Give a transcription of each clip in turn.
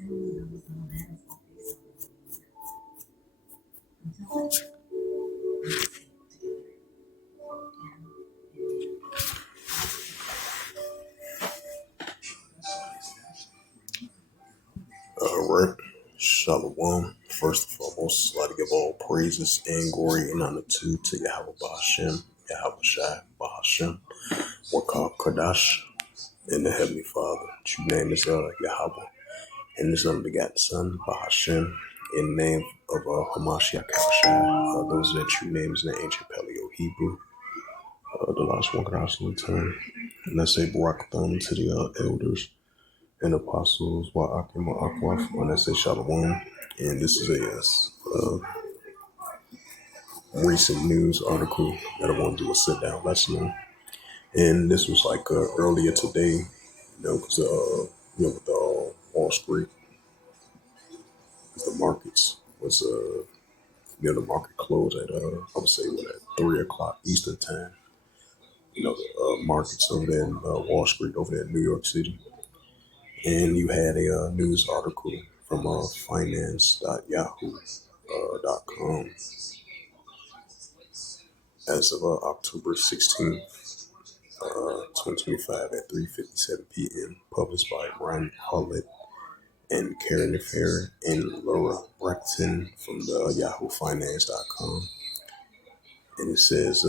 All right. Shalom. First and foremost, I'd like to give all praises and glory and honor to Yahweh Bahashem, Yahweh Shai Bahashem, Wakab Kadash, and the Heavenly Father. True name is Yahweh, and His unbegotten Son, Bahashem, in the name of Hamashiach Shai. Those are the true names in the ancient Paleo Hebrew. The last one Kadash in turn. And I say Barak Thumb to the elders and apostles while Akim Akwaf when I say Shalom. And this is a recent news article that I want to do a sit down lesson on. And this was like earlier today, because with the Wall Street, the markets was the market closed at I would say at 3 o'clock Eastern time. The markets over there in Wall Street over there in New York City. And you had a news article from finance.yahoo.com as of October 16th, 2025 at 3:57 p.m. published by Ryan Hollett and Karen Nefer and Laura Breckton from the yahoofinance.com. And it says,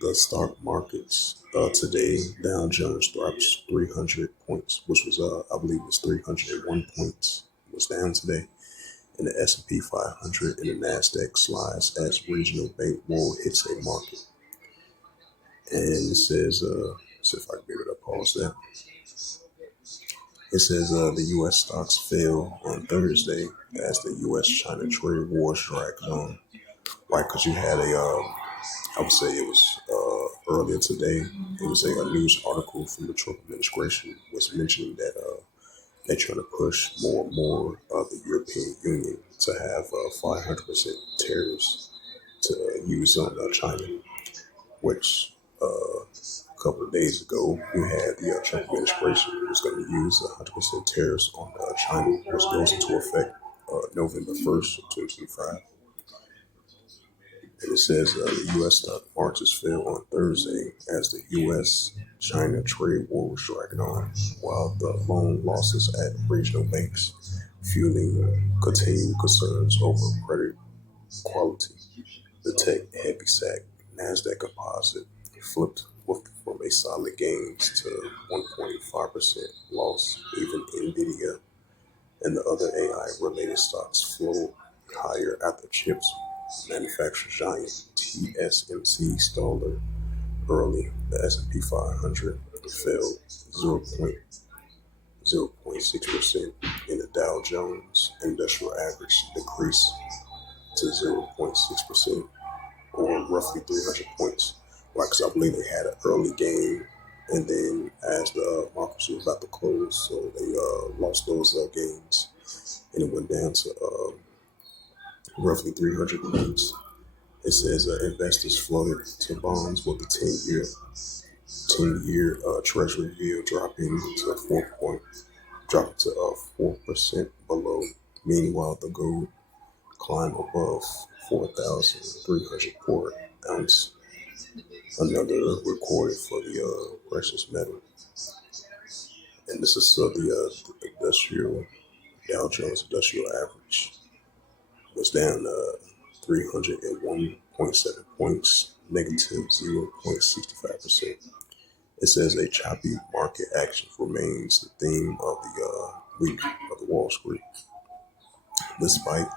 the stock markets today, Dow Jones drops 300 points, which was, I believe, was 301 points, was down today. And the S&P 500 and the Nasdaq slides as regional bank war hits a market. And it says, see if I can be able to pause that. It says the U.S. stocks fell on Thursday as the U.S.-China trade wars dragged on. Right, because you had I would say it was earlier today, it was a news article from the Trump administration was mentioning that they're trying to push more and more of the European Union to have 500% tariffs to use on China, which a couple of days ago, you had the Trump administration was going to use 100% tariffs on China, which goes into effect November 1st, 2025. And it says the U.S. stock markets fell on Thursday as the U.S.-China trade war was dragging on, while the loan losses at regional banks fueling continued concerns over credit quality. The tech-heavy Nasdaq composite flipped from a solid gains to 1.5% loss. Even Nvidia and the other AI-related stocks flowed higher after chips manufacturer giant TSMC stalled early. The S&P 500 fell 0.6%, and the Dow Jones Industrial Average decreased to 0.6%, or roughly 300 points. Right, because I believe they had an early gain, and then as the markets was about to close, so they lost those gains, and it went down to roughly 300 points. It says investors flooded to bonds with the 10-year Treasury yield dropping to 4% below. Meanwhile, the gold climbed above 4,300 per ounce, another record for the precious metal. And this is the industrial Dow Jones Industrial Average was down 301.7 points, negative 0.65%. It says a choppy market action remains the theme of the week of the Wall Street, despite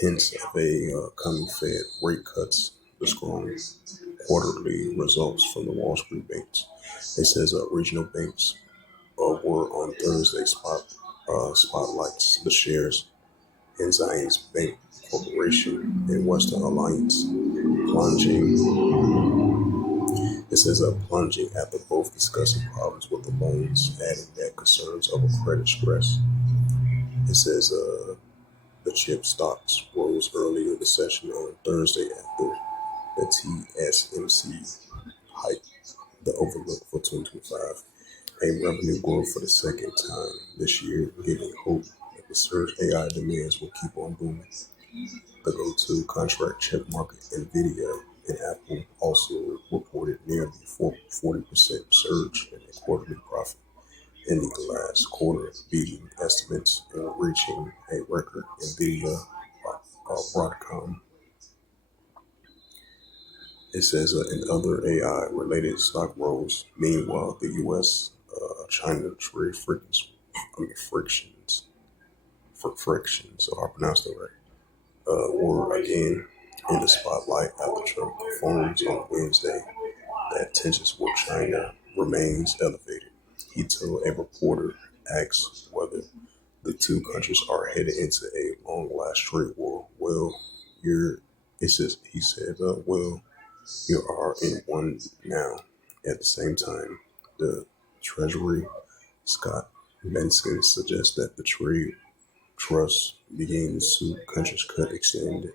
hints of a coming Fed rate cuts. The strong quarterly results from the Wall Street banks. It says regional banks were on Thursday spotlights the shares in Zions Bank Corporation and Western Alliance plunging. It says plunging after both discussing problems with the loans, adding that concerns over credit stress. It says the chip stocks rose earlier this session on Thursday after the TSMC hike the overlook for 2025, a revenue growth for the second time this year, giving hope that the surge AI demands will keep on booming. The go-to contract chip market, Nvidia and Apple, also reported nearly 40% surge in their quarterly profit in the last quarter, beating estimates and reaching a record. Nvidia, Broadcom. It says in other AI-related stock rose. Meanwhile, the U.S. China trade frictions, so I pronounced it right, were again in the spotlight after Trump confirmed on Wednesday that tensions with China remains elevated. He told a reporter asked whether the two countries are headed into a long-lasting trade war. Well, you're. It says he said, well, you are in one now. At the same time, the Treasury Scott Benson suggests that the trade trust begins to countries could extend.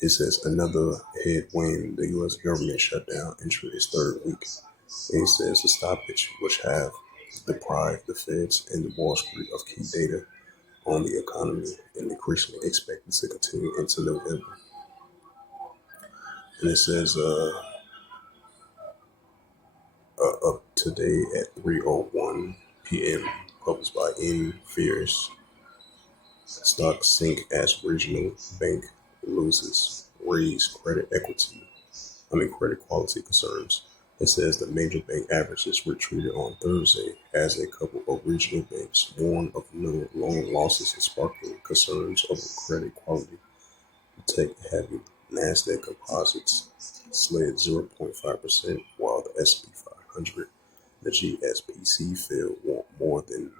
It says another headwind, the U.S. government shutdown entered its third week. It says the stoppage, which have deprived the Feds and the Wall Street of key data on the economy and increasingly expected to continue into November. And it says up today at 3:01 p.m., published by N Fears, stocks sink as regional bank loses, raise credit quality concerns. It says the major bank averages retreated on Thursday as a couple of regional banks warned of no loan losses and sparkling concerns over credit quality. Tech-heavy Nasdaq composites slid 0.5%, while the S&P 500, the GSPC fell more than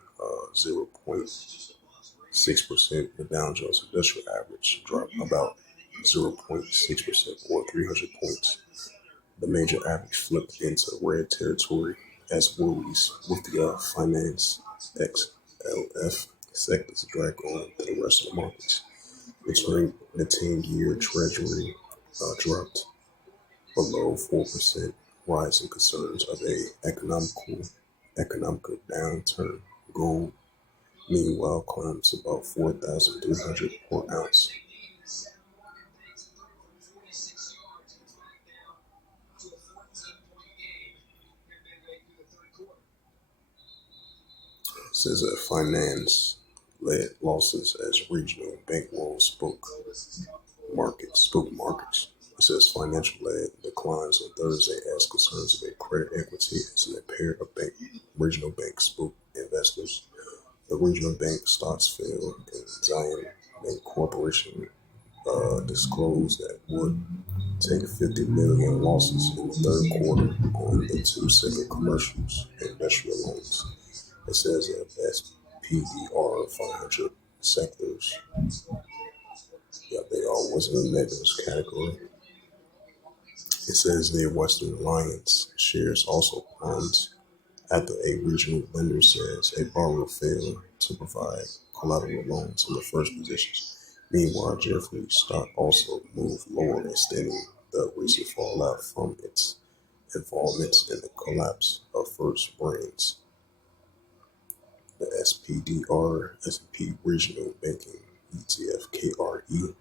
0.6%. The Dow Jones Industrial Average dropped about 0.6% or 300 points. The major average flipped into red territory as worries with the finance XLF sectors drag on to the rest of the markets. The 10-year Treasury dropped below 4%, rising concerns of a economical downturn. Gold, meanwhile, climbs about 4,300 per ounce. It says that finance led losses as regional bank woes spoke markets. It says financial led declines on Thursday as concerns about credit equity as a pair of regional banks spoke investors. The regional bank stocks fell, and Zion Bank Corporation disclosed that would take 50 million losses in the third quarter on the two separate commercials and industrial loans. It says that SPDR 500 sectors, yeah, they all was in the negatives category. It says the Western Alliance shares also plunged after a regional lender says a borrower failed to provide collateral loans in the first positions. Meanwhile, Jeffrey's stock also moved lower, extending the recent fallout from its involvements in the collapse of First Brands. The SPDR S&P Regional Banking ETF KRE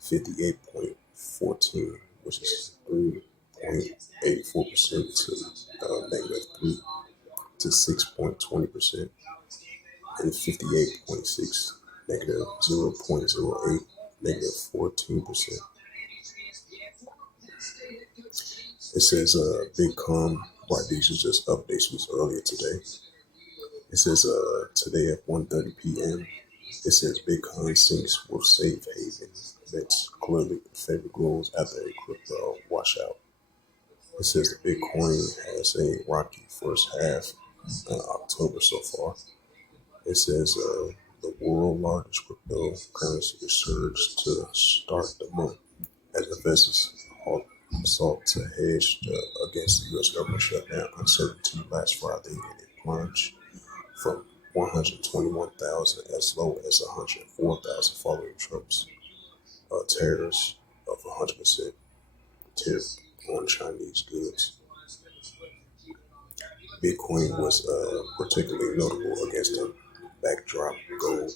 58.14, which is 3.84% to negative 3 to 6.20%, and 58.6 negative 0.08 negative 14%. It says Bitcoin, right, these are just updates was earlier today. It says today at 1:30 p.m. It says Bitcoin sinks with safe haven. That's clearly favor grows after a crypto washout. It says the Bitcoin has a rocky first half in October so far. It says the world's largest cryptocurrency surged to start the month as investors sought to hedge against the U.S. government shutdown uncertainty last Friday, and it plunged from 121,000 as low as 104,000 following Trump's tariffs of 100% tariff on Chinese goods. Bitcoin was particularly notable against the backdrop gold,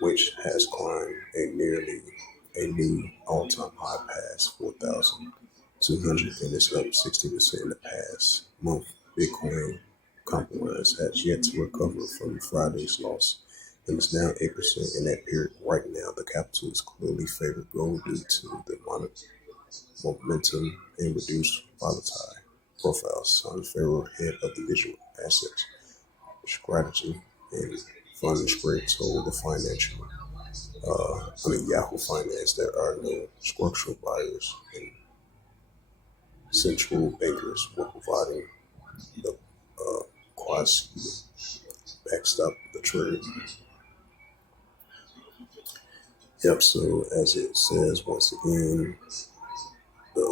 which has climbed a new all-time high past 4,200 and it's up 60% in the past month. Bitcoin compromise has yet to recover from Friday's loss and is down 8% in that period. Right now, the capital is clearly favored gold due to the momentum and reduced volatile profiles. Son Farrell, head of the digital assets strategy and funding spread, told the Yahoo Finance, there are no structural buyers and central bankers were providing the quasi backstop the trade. Yep, so as it says once again, the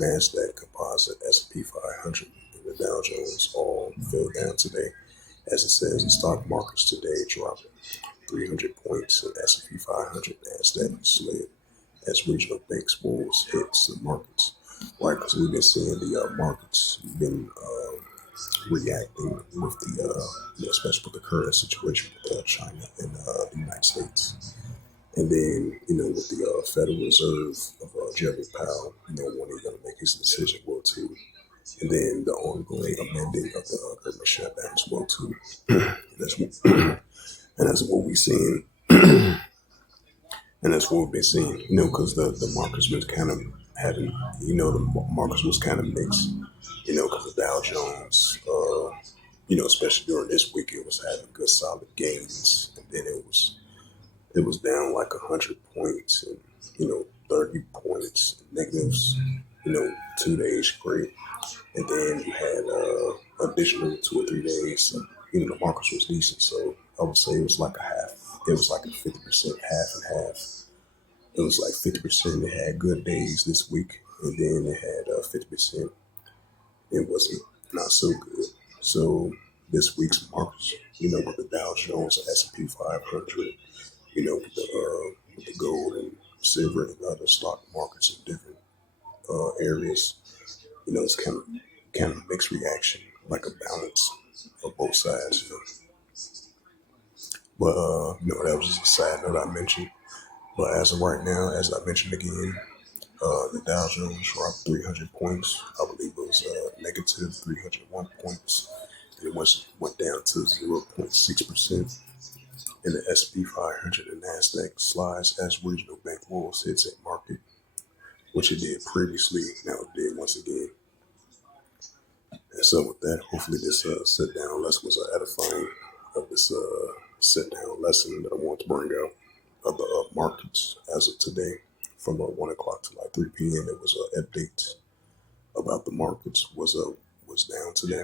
Nasdaq Composite, S&P 500, and the Dow Jones all fell down today. As it says, the stock markets today dropped 300 points, and S&P 500 Nasdaq slid as regional banks woes hits the markets. Right, because we've been seeing the markets been reacting with especially with the current situation with China and the United States. And then, with the Federal Reserve of Jeremy Powell, when he's going to make his decision, well, too. And then the ongoing amending of the government shutdown as well, too. And that's what we're seeing. And that's what we've been seeing, because the markets was kind of having, the markets was kind of mixed, because the Dow Jones, especially during this week, it was having good solid gains. And then it was down like 100 points and, 30 points negatives, 2 days straight. And then you had additional 2 or 3 days, the markets was decent. So I would say it was like it was like a 50% half and half. It was like 50% they had good days this week, and then they had 50% it wasn't not so good. So this week's markets, with the Dow Jones and S&P 500, with the gold and silver and other stock markets in different areas, it's kind of mixed reaction, like a balance of both sides. But that was just a side note I mentioned. But as of right now, as I mentioned again, the Dow Jones dropped 300 points. I believe it was negative 301 points. And it went down to 0.6%. And the S&P 500 and Nasdaq slides as regional bank woes hits at market, which it did previously. Now it did once again. And so with that, hopefully this sit down lesson was edifying of this sit down lesson that I want to bring out of the markets as of today. From 1 o'clock to like 3 p.m. It was an update about the markets was down today,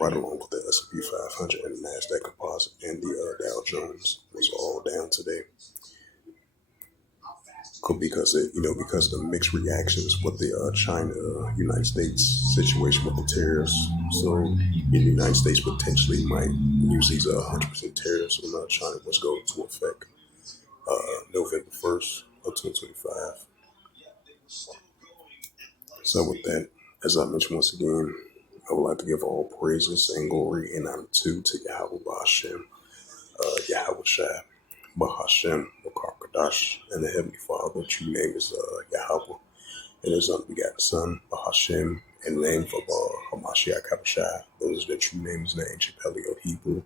right along with the S&P 500 and the Nasdaq Composite and the Dow Jones was all down today. Because because of the mixed reactions with the China United States situation with the tariffs. So the United States potentially might use these 100% tariffs on China, which go into effect November 1st of 2025. So with that, as I mentioned once again, I would like to give all praises and glory and honor to Yahweh Ba'Hashem, Yahweh Shai, Ba'Hashem, Bakar and the Heavenly Father. True name is Yahweh, and His unbegotten Son, Ba'Hashem, and the name of Hamashiach Kabashai. Those are the true names in the ancient Paleo Hebrew,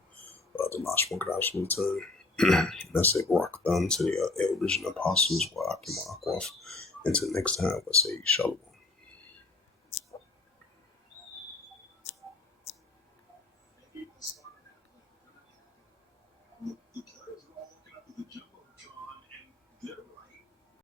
the Lashma Kadash Lutan. And I say Barak Thumb to the elders and apostles, Wa'akim Akwaf. Until next time, I say Shalom.